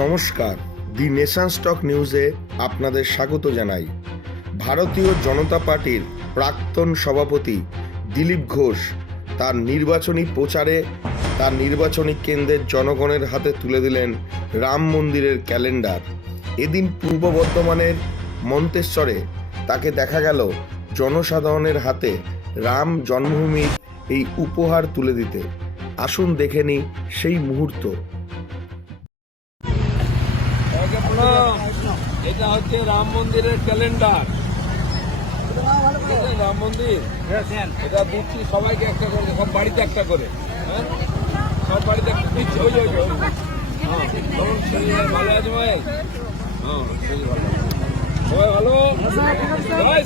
নমস্কার। দি nation stock নিউজে আপনাদের স্বাগত জানাই। ভারতীয় জনতা পার্টির প্রাক্তন সভাপতি দিলীপ ঘোষ তার নির্বাচনী প্রচারে, তার নির্বাচনী কেন্দ্রের জনগণের হাতে তুলে দিলেন রাম মন্দিরের ক্যালেন্ডার। এদিন পূর্ব বর্ধমানের মন্তেশ্বরে তাকে দেখা গেল জনসাধারণের হাতে রাম জন্মভূমির এই উপহার তুলে দিতে। আসুন দেখে সেই মুহূর্ত। এটা হচ্ছে রাম মন্দিরের ক্যালেন্ডার রাম মন্দির এটা দিচ্ছি সবাইকে একটা করে সব বাড়িতে একটা করে হ্যাঁ? সব বাড়িতে একটা দিচ্ছি ওই ওই। হ্যাঁ, ভালো আছে ভাই হ্যাঁ সবাই ভালো জয়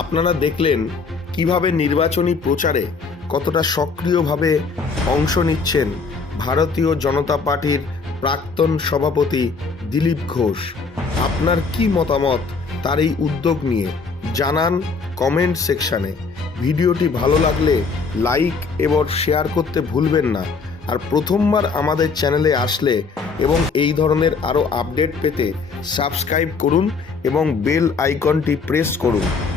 আপনারা দেখলেন কীভাবে নির্বাচনী প্রচারে কতটা সক্রিয়ভাবে অংশ নিচ্ছেন ভারতীয় জনতা পার্টির প্রাক্তন সভাপতি দিলীপ ঘোষ। আপনার কি মতামত তার এই উদ্যোগ নিয়ে? জানান কমেন্ট সেকশানে। ভিডিওটি ভালো লাগলে লাইক এবং শেয়ার করতে ভুলবেন না। আর প্রথমবার আমাদের চ্যানেলে আসলে এবং এই ধরনের আরও আপডেট পেতে সাবস্ক্রাইব করুন এবং বেল আইকনটি প্রেস করুন।